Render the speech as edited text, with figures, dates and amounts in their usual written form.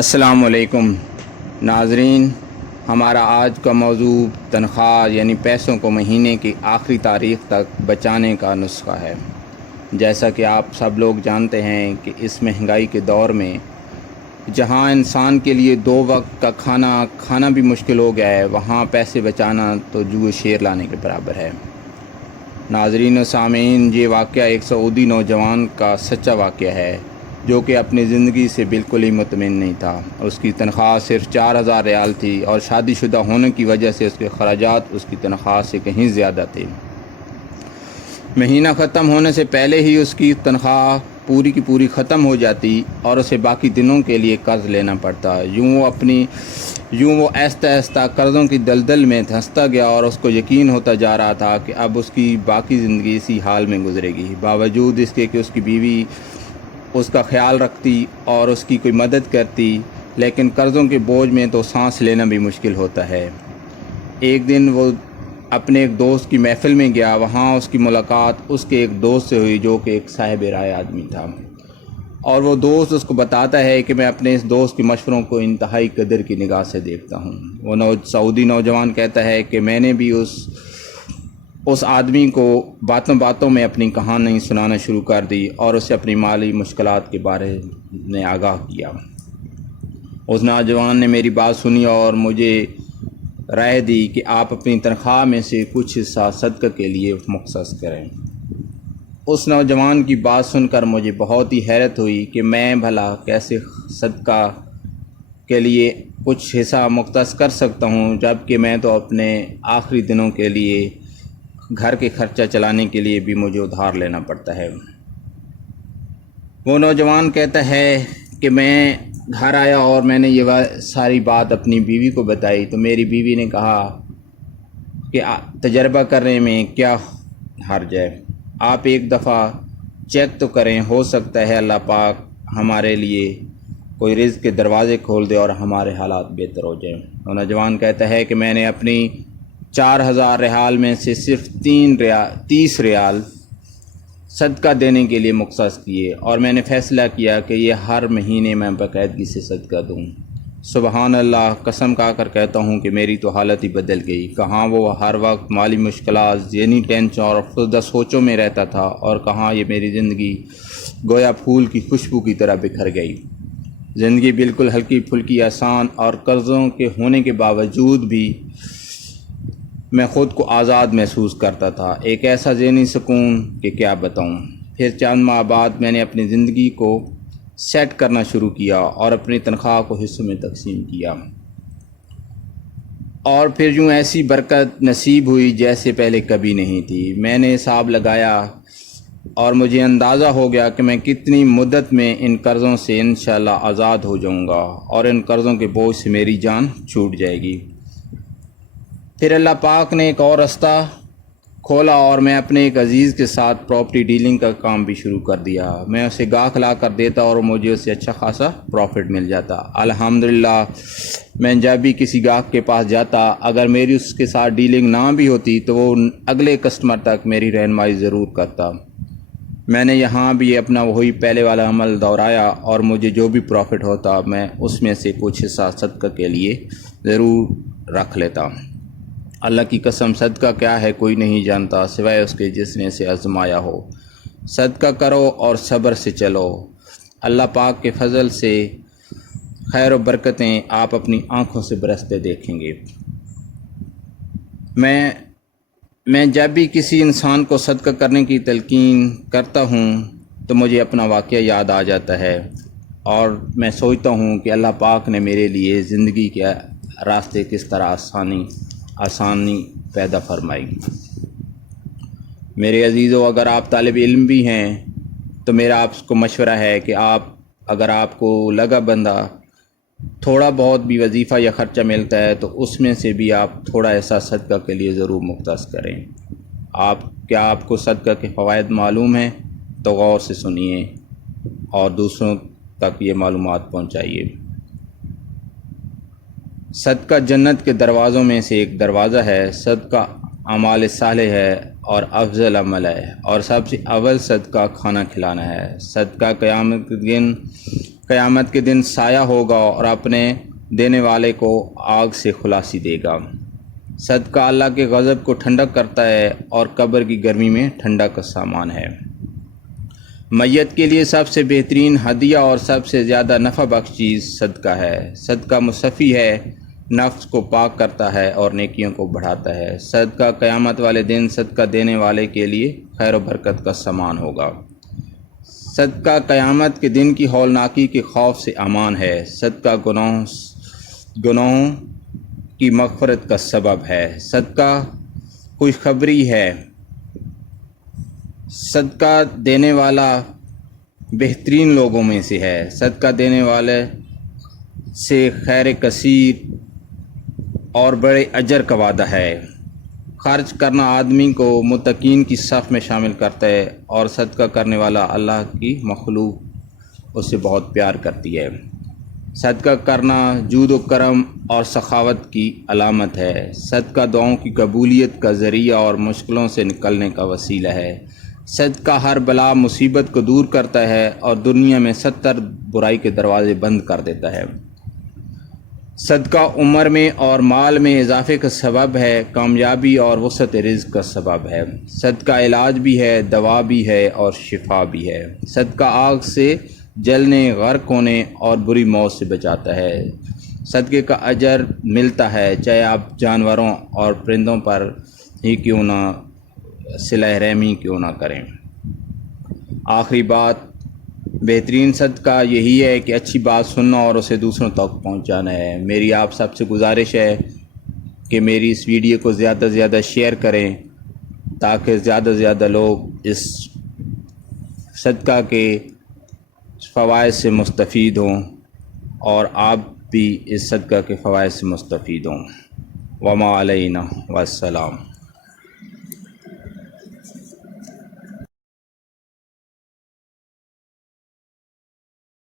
السلام علیکم ناظرین، ہمارا آج کا موضوع تنخواہ یعنی پیسوں کو مہینے کی آخری تاریخ تک بچانے کا نسخہ ہے۔ جیسا کہ آپ سب لوگ جانتے ہیں کہ اس مہنگائی کے دور میں جہاں انسان کے لیے 2 وقت کا کھانا بھی مشکل ہو گیا ہے، وہاں پیسے بچانا تو جوئے شیر لانے کے برابر ہے۔ ناظرین و سامعین، یہ واقعہ ایک سعودی نوجوان کا سچا واقعہ ہے جو کہ اپنی زندگی سے بالکل ہی مطمئن نہیں تھا۔ اس کی تنخواہ صرف 4000 ریال تھی اور شادی شدہ ہونے کی وجہ سے اس کے اخراجات اس کی تنخواہ سے کہیں زیادہ تھے۔ مہینہ ختم ہونے سے پہلے ہی اس کی تنخواہ پوری کی پوری ختم ہو جاتی اور اسے باقی دنوں کے لیے قرض لینا پڑتا۔ یوں وہ آہستہ آہستہ قرضوں کی دلدل میں دھنستا گیا اور اس کو یقین ہوتا جا رہا تھا کہ اب اس کی باقی زندگی اسی حال میں گزرے گی۔ باوجود اس کے کہ اس کی بیوی اس کا خیال رکھتی اور اس کی کوئی مدد کرتی، لیکن قرضوں کے بوجھ میں تو سانس لینا بھی مشکل ہوتا ہے۔ ایک دن وہ اپنے ایک دوست کی محفل میں گیا۔ وہاں اس کی ملاقات اس کے ایک دوست سے ہوئی جو کہ ایک صاحب رائے آدمی تھا، اور وہ دوست اس کو بتاتا ہے کہ میں اپنے اس دوست کے مشوروں کو انتہائی قدر کی نگاہ سے دیکھتا ہوں۔ وہ سعودی نوجوان کہتا ہے کہ میں نے بھی اس آدمی کو باتوں باتوں میں اپنی کہانی سنانا شروع کر دی اور اسے اپنی مالی مشکلات کے بارے میں آگاہ کیا۔ اس نوجوان نے میری بات سنی اور مجھے رائے دی کہ آپ اپنی تنخواہ میں سے کچھ حصہ صدقہ کے لیے مختص کریں۔ اس نوجوان کی بات سن کر مجھے بہت ہی حیرت ہوئی کہ میں بھلا کیسے صدقہ کے لیے کچھ حصہ مختص کر سکتا ہوں، جبکہ میں تو اپنے آخری دنوں کے لیے گھر کے خرچہ چلانے کے لیے بھی مجھے ادھار لینا پڑتا ہے۔ وہ نوجوان کہتا ہے کہ میں گھر آیا اور میں نے یہ ساری بات اپنی بیوی کو بتائی تو میری بیوی نے کہا کہ تجربہ کرنے میں کیا حرج ہے، آپ ایک دفعہ چیک تو کریں، ہو سکتا ہے اللہ پاک ہمارے لیے کوئی رزق کے دروازے کھول دے اور ہمارے حالات بہتر ہو جائیں۔ وہ نوجوان کہتا ہے کہ میں نے اپنی 4000 ریال میں سے صرف 30 ریال صدقہ دینے کے لیے مختص کیے، اور میں نے فیصلہ کیا کہ یہ ہر مہینے میں باقاعدگی سے صدقہ دوں۔ سبحان اللہ، قسم کھا کر کہتا ہوں کہ میری تو حالت ہی بدل گئی۔ کہاں وہ ہر وقت مالی مشکلات، ذہنی ٹینشن اور افسردہ سوچوں میں رہتا تھا، اور کہاں یہ میری زندگی گویا پھول کی خوشبو کی طرح بکھر گئی۔ زندگی بالکل ہلکی پھلکی آسان، اور قرضوں کے ہونے کے باوجود بھی میں خود کو آزاد محسوس کرتا تھا۔ ایک ایسا ذہنی سکون کہ کیا بتاؤں۔ پھر چند ماہ بعد میں نے اپنی زندگی کو سیٹ کرنا شروع کیا اور اپنی تنخواہ کو حصوں میں تقسیم کیا، اور پھر یوں ایسی برکت نصیب ہوئی جیسے پہلے کبھی نہیں تھی۔ میں نے حساب لگایا اور مجھے اندازہ ہو گیا کہ میں کتنی مدت میں ان قرضوں سے انشاءاللہ آزاد ہو جاؤں گا اور ان قرضوں کے بوجھ سے میری جان چھوٹ جائے گی۔ پھر اللہ پاک نے ایک اور راستہ کھولا اور میں اپنے ایک عزیز کے ساتھ پراپرٹی ڈیلنگ کا کام بھی شروع کر دیا۔ میں اسے گاہک لا کر دیتا اور مجھے اس سے اچھا خاصا پروفٹ مل جاتا۔ الحمدللہ، میں جب بھی کسی گاہک کے پاس جاتا، اگر میری اس کے ساتھ ڈیلنگ نہ بھی ہوتی تو وہ اگلے کسٹمر تک میری رہنمائی ضرور کرتا۔ میں نے یہاں بھی اپنا وہی پہلے والا عمل دہرایا، اور مجھے جو بھی پروفٹ ہوتا میں اس میں سے کچھ حصہ صدقہ کے لیے ضرور رکھ لیتا۔ اللہ کی قسم، صدقہ کیا ہے کوئی نہیں جانتا سوائے اس کے جس نے اسے آزمایا ہو۔ صدقہ کرو اور صبر سے چلو، اللہ پاک کے فضل سے خیر و برکتیں آپ اپنی آنکھوں سے برستے دیکھیں گے۔ میں جب بھی کسی انسان کو صدقہ کرنے کی تلقین کرتا ہوں تو مجھے اپنا واقعہ یاد آ جاتا ہے، اور میں سوچتا ہوں کہ اللہ پاک نے میرے لیے زندگی کے راستے کس طرح آسانی پیدا فرمائی۔ میرے عزیزو، اگر آپ طالب علم بھی ہیں تو میرا آپ کو مشورہ ہے کہ اگر آپ کو لگا بندہ تھوڑا بہت بھی وظیفہ یا خرچہ ملتا ہے تو اس میں سے بھی آپ تھوڑا ایسا صدقہ کے لیے ضرور مختص کریں۔ کیا آپ کو صدقہ کے فوائد معلوم ہیں؟ تو غور سے سنیے اور دوسروں تک یہ معلومات پہنچائیے۔ صدقہ جنت کے دروازوں میں سے ایک دروازہ ہے۔ صدقہ اعمال صالح ہے اور افضل عمل ہے، اور سب سے اول صدقہ کھانا کھلانا ہے۔ صدقہ قیامت کے دن سایہ ہوگا اور اپنے دینے والے کو آگ سے خلاصی دے گا۔ صدقہ اللہ کے غضب کو ٹھنڈک کرتا ہے اور قبر کی گرمی میں ٹھنڈک کا سامان ہے۔ میت کے لیے سب سے بہترین ہدیہ اور سب سے زیادہ نفع بخش چیز صدقہ ہے۔ صدقہ مصفی ہے، نفس کو پاک کرتا ہے اور نیکیوں کو بڑھاتا ہے۔ صدقہ قیامت والے دن صدقہ دینے والے کے لیے خیر و برکت کا سامان ہوگا۔ صدقہ قیامت کے دن کی ہولناکی کے خوف سے امان ہے۔ صدقہ گناہوں کی مغفرت کا سبب ہے۔ صدقہ خوشخبری ہے۔ صدقہ دینے والا بہترین لوگوں میں سے ہے۔ صدقہ دینے والے سے خیر کثیر اور بڑے اجر کا وعدہ ہے۔ خرچ کرنا آدمی کو متقین کی صف میں شامل کرتا ہے اور صدقہ کرنے والا اللہ کی مخلوق اسے بہت پیار کرتی ہے۔ صدقہ کرنا جود و کرم اور سخاوت کی علامت ہے۔ صدقہ دعاؤں کی قبولیت کا ذریعہ اور مشکلوں سے نکلنے کا وسیلہ ہے۔ صدقہ ہر بلا مصیبت کو دور کرتا ہے اور دنیا میں 70 برائی کے دروازے بند کر دیتا ہے۔ صدقہ عمر میں اور مال میں اضافے کا سبب ہے، کامیابی اور وسعت رزق کا سبب ہے۔ صدقہ علاج بھی ہے، دوا بھی ہے اور شفا بھی ہے۔ صدقہ آگ سے جلنے، غرق ہونے اور بری موت سے بچاتا ہے۔ صدقے کا اجر ملتا ہے چاہے آپ جانوروں اور پرندوں پر ہی کیوں نہ صلہ رحمی کیوں نہ کریں۔ آخری بات، بہترین صدقہ یہی ہے کہ اچھی بات سننا اور اسے دوسروں تک پہنچانا ہے۔ میری آپ سب سے گزارش ہے کہ میری اس ویڈیو کو زیادہ سے زیادہ شیئر کریں تاکہ زیادہ سے زیادہ لوگ اس صدقہ کے فوائد سے مستفید ہوں اور آپ بھی اس صدقہ کے فوائد سے مستفید ہوں۔ وما علینا والسلام۔